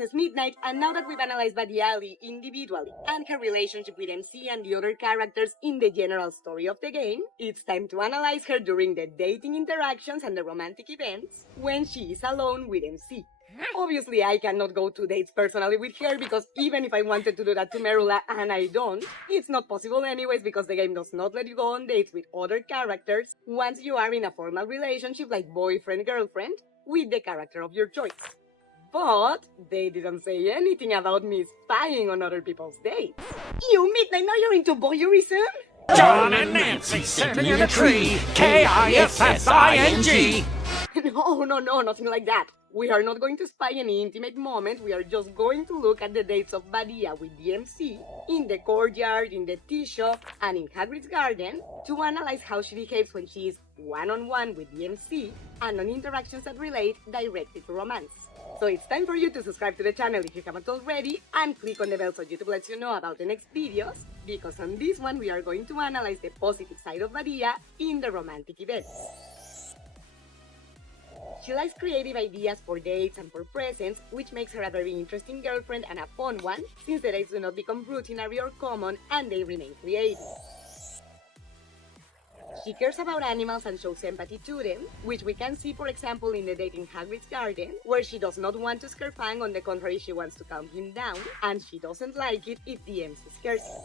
is Midnight, and now that we've analyzed Badea individually and her relationship with MC and the other characters in the general story of the game, it's time to analyze her during the dating interactions and the romantic events when she is alone with MC. Obviously, I cannot go to dates personally with her because even if I wanted to do that to Merula, and I don't, it's not possible anyways because the game does not let you go on dates with other characters once you are in a formal relationship like boyfriend-girlfriend with the character of your choice. But they didn't say anything about me spying on other people's dates. You, Midnight, now you're into voyeurism? John and Nancy sitting in a tree, Kissing. No, nothing like that. We are not going to spy any intimate moment, we are just going to look at the dates of Badea with the MC, in the courtyard, in the tea shop, and in Hagrid's garden, to analyze how she behaves when she is one-on-one with the MC, and on interactions that relate directly to romance. So it's time for you to subscribe to the channel if you haven't already, and click on the bell so YouTube lets you know about the next videos, because on this one we are going to analyze the positive side of Badea in the romantic events. She likes creative ideas for dates and for presents, which makes her a very interesting girlfriend and a fun one, since the dates do not become routinary or common and they remain creative. She cares about animals and shows empathy to them, which we can see for example in the date in Hagrid's garden, where she does not want to scare Fang, on the contrary she wants to calm him down, and she doesn't like it if the MC scares him.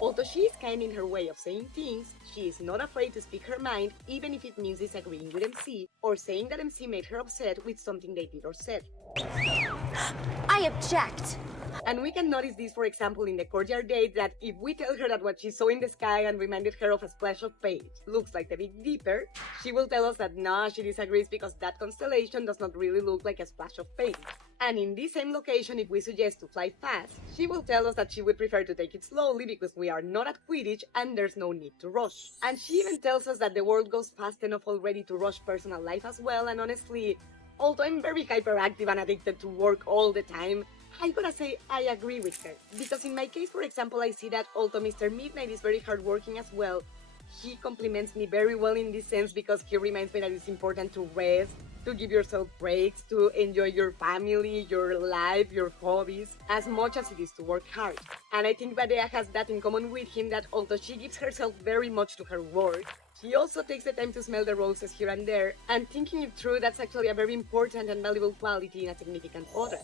Although she is kind in her way of saying things, she is not afraid to speak her mind even if it means disagreeing with MC or saying that MC made her upset with something they did or said. I object! And we can notice this, for example, in the courtyard date, that if we tell her that what she saw in the sky and reminded her of a splash of paint looks like the Big Dipper, she will tell us that nah, she disagrees because that constellation does not really look like a splash of paint. And in this same location, if we suggest to fly fast, she will tell us that she would prefer to take it slowly because we are not at Quidditch and there's no need to rush. And she even tells us that the world goes fast enough already to rush personal life as well, and honestly, although I'm very hyperactive and addicted to work all the time, I gotta say I agree with her, because in my case, for example, I see that although Mr. Midnight is very hardworking as well, he compliments me very well in this sense because he reminds me that it's important to rest, to give yourself breaks, to enjoy your family, your life, your hobbies, as much as it is to work hard. And I think Badea has that in common with him, that although she gives herself very much to her work, she also takes the time to smell the roses here and there, and thinking it through, that's actually a very important and valuable quality in a significant other.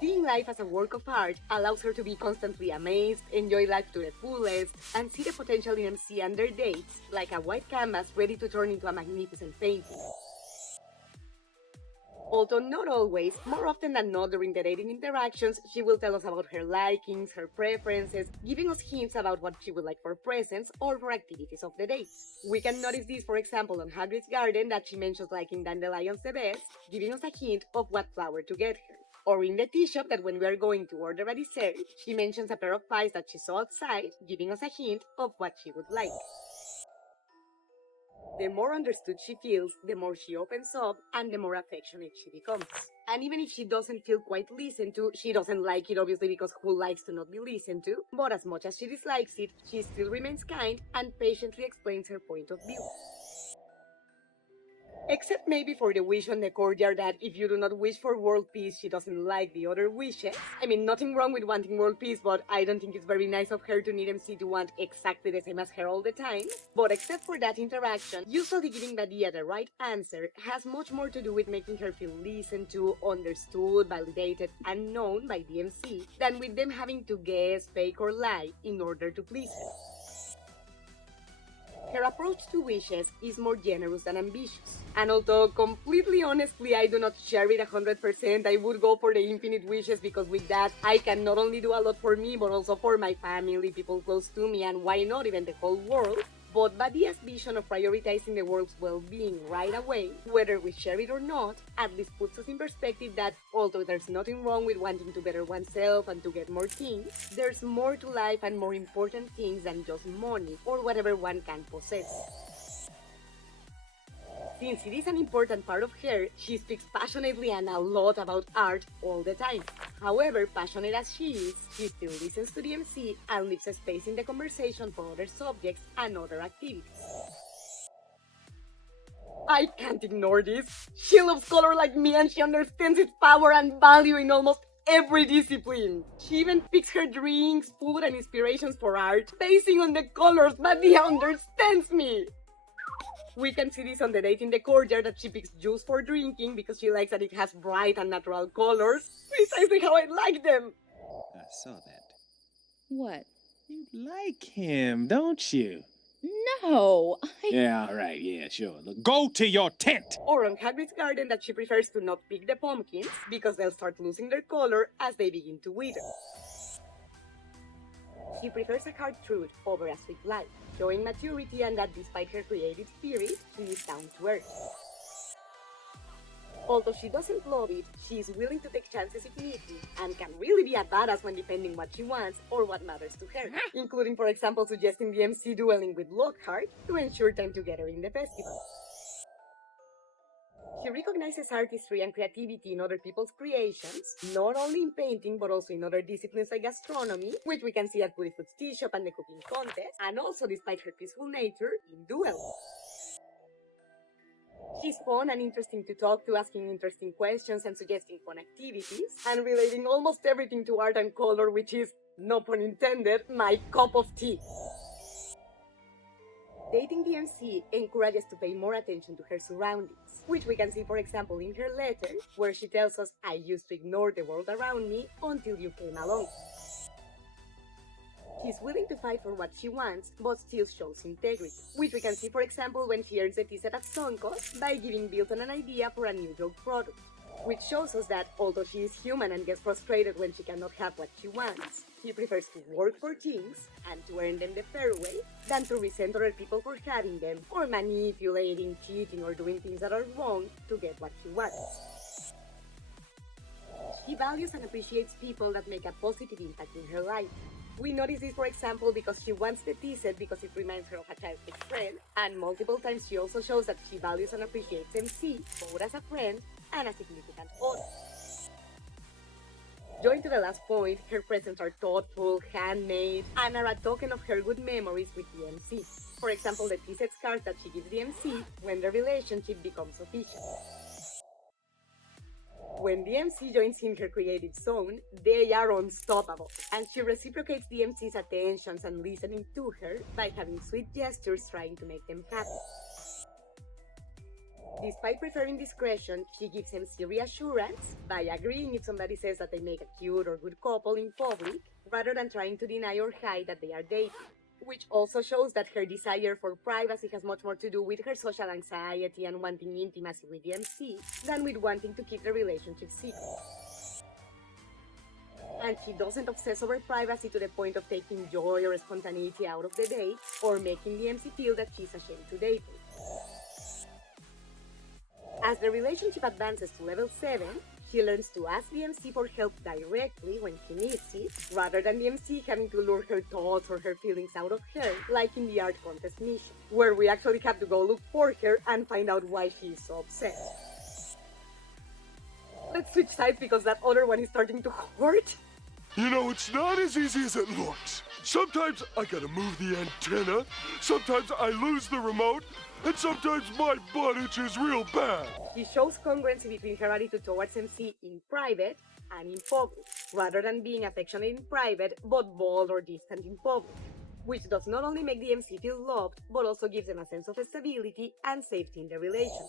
Seeing life as a work of art allows her to be constantly amazed, enjoy life to the fullest, and see the potential in MC and their dates, like a white canvas ready to turn into a magnificent painting. Although not always, more often than not during the dating interactions, she will tell us about her likings, her preferences, giving us hints about what she would like for presents or for activities of the dates. We can notice this, for example, on Hagrid's garden, that she mentions liking dandelions the best, giving us a hint of what flower to get her. Or in the tea shop, that when we are going to order a dessert, she mentions a pair of pies that she saw outside, giving us a hint of what she would like. The more understood she feels, the more she opens up and the more affectionate she becomes. And even if she doesn't feel quite listened to, she doesn't like it obviously, because who likes to not be listened to, but as much as she dislikes it, she still remains kind and patiently explains her point of view. Except maybe for the wish on the courtyard that if you do not wish for world peace, she doesn't like the other wishes. I mean, nothing wrong with wanting world peace, but I don't think it's very nice of her to need MC to want exactly the same as her all the time. But except for that interaction, usually giving Badea the right answer has much more to do with making her feel listened to, understood, validated, and known by the MC, than with them having to guess, fake, or lie in order to please her. Her approach to wishes is more generous than ambitious. And although completely honestly I do not share it 100%, I would go for the infinite wishes, because with that I can not only do a lot for me but also for my family, people close to me, and why not even the whole world. But Badea's vision of prioritizing the world's well-being right away, whether we share it or not, at least puts us in perspective that although there's nothing wrong with wanting to better oneself and to get more things, there's more to life and more important things than just money or whatever one can possess. Since it is an important part of her, she speaks passionately and a lot about art all the time. However, passionate as she is, she still listens to the MC and leaves a space in the conversation for other subjects and other activities. I can't ignore this. She loves color like me and she understands its power and value in almost every discipline. She even picks her drinks, food, and inspirations for art, basing on the colors, but Badea understands me. We can see this on the date in the courtyard that she picks juice for drinking because she likes that it has bright and natural colors, precisely how I like them. I saw that. What? You like him, don't you? No, Yeah, all right, yeah, sure. Look, go to your tent! Or on Hagrid's garden that she prefers to not pick the pumpkins because they'll start losing their color as they begin to wither. She prefers a hard truth over a sweet lie, showing maturity and that despite her creative spirit, she is down to earth. Although she doesn't love it, she is willing to take chances if need be, and can really be a badass when defending what she wants or what matters to her, including, for example, suggesting the MC dueling with Lockhart to ensure time together in the festival. She recognizes artistry and creativity in other people's creations, not only in painting but also in other disciplines like gastronomy, which we can see at Purifood's tea shop and the cooking contest, and also, despite her peaceful nature, in duels. She's fun and interesting to talk to, asking interesting questions and suggesting fun activities, and relating almost everything to art and color, which is, no pun intended, my cup of tea. Dating the MC encourages to pay more attention to her surroundings, which we can see, for example, in her letter, where she tells us, "I used to ignore the world around me until you came along." She's willing to fight for what she wants, but still shows integrity, which we can see, for example, when she earns a T-set at Sunkos by giving Bilton an idea for a new joke product, which shows us that, although she is human and gets frustrated when she cannot have what she wants, she prefers to work for things and to earn them the fair way than to resent other people for having them, or manipulating, cheating, or doing things that are wrong to get what she wants. She values and appreciates people that make a positive impact in her life. We notice this, for example, because she wants the tea set because it reminds her of a childhood friend, and multiple times she also shows that she values and appreciates MC, both as a friend and a significant other. Joined to the last point, her presents are thoughtful, handmade, and are a token of her good memories with the MC. For example, the tea set cards that she gives the MC when the relationship becomes official. When the MC joins in her creative zone, they are unstoppable, and she reciprocates the MC's attentions and listening to her by having sweet gestures trying to make them happy. Despite preferring discretion, she gives MC reassurance by agreeing if somebody says that they make a cute or good couple in public, rather than trying to deny or hide that they are dating. Which also shows that her desire for privacy has much more to do with her social anxiety and wanting intimacy with the MC than with wanting to keep the relationship secret. And she doesn't obsess over privacy to the point of taking joy or spontaneity out of the date or making the MC feel that she's ashamed to date him. As the relationship advances to level 7, she learns to ask the MC for help directly when she needs it, rather than the MC having to lure her thoughts or her feelings out of her, like in the art contest mission, where we actually have to go look for her and find out why she is so obsessed. Let's switch sides because that other one is starting to hurt. You know, it's not as easy as it looks. Sometimes I gotta move the antenna, sometimes I lose the remote, and sometimes my butt itches real bad. She shows congruency between her attitude towards MC in private and in public, rather than being affectionate in private but bold or distant in public, which does not only make the MC feel loved, but also gives them a sense of stability and safety in the relationship.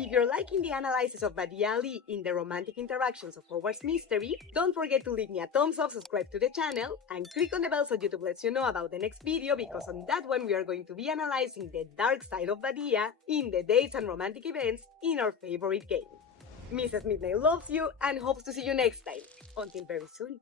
If you're liking the analysis of Badea Lee in the romantic interactions of Hogwarts Mystery, don't forget to leave me a thumbs up, subscribe to the channel, and click on the bell so YouTube lets you know about the next video, because on that one we are going to be analyzing the dark side of Badea in the dates and romantic events in our favorite game. Mrs. Midnight loves you and hopes to see you next time. Until very soon.